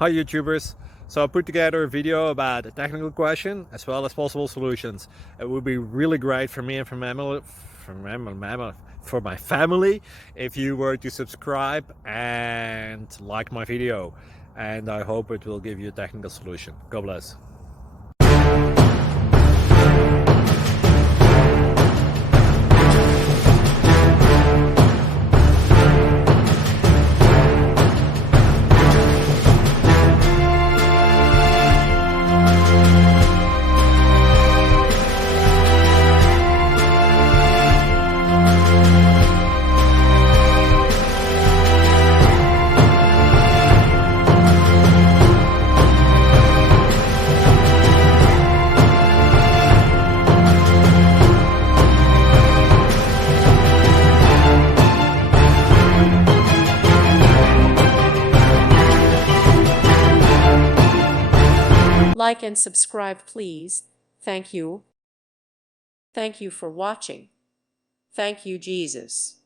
Hi YouTubers! So I put together a video about a technical question as well as possible solutions. It would be really great for me and for my family if you were to subscribe and like my video, and I hope it will give you a technical solution. God bless. Like and subscribe, please. Thank you. Thank you for watching. Thank you, Jesus.